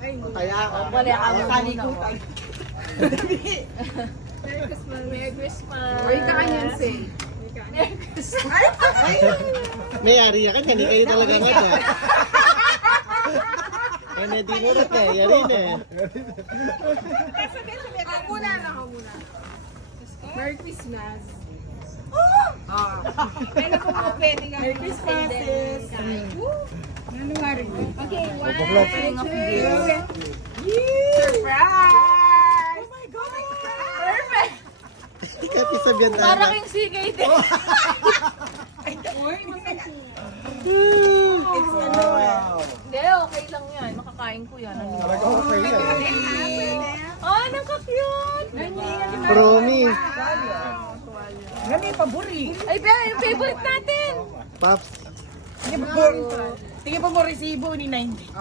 Kaya ako. Wala ka muna. Kalikutan. Merry Christmas, Merry Christmas. Wait ka kanyan, say. Merry Christmas. May ari ka niya, hindi kayo talaga nga siya. Kennedy Murot eh, yan rin eh. Ako muna. Merry Christmas. Kailan po mo pwede ka? Merry Christmas, sis. January. Okay, one, Blessing of gifts. surprise! Oh my God! Perfect. Ikaw pisabihan tayo. Para kang sigay din. It's ano eh. Hindi, okay lang yan. Makakain ko yan. Ano? Talaga okay yan. Oh, naka-cute. Promise. Yan yung pabori. Ay, ba, yung favorite natin. Pops. Tingin pa mo resibo ni 90.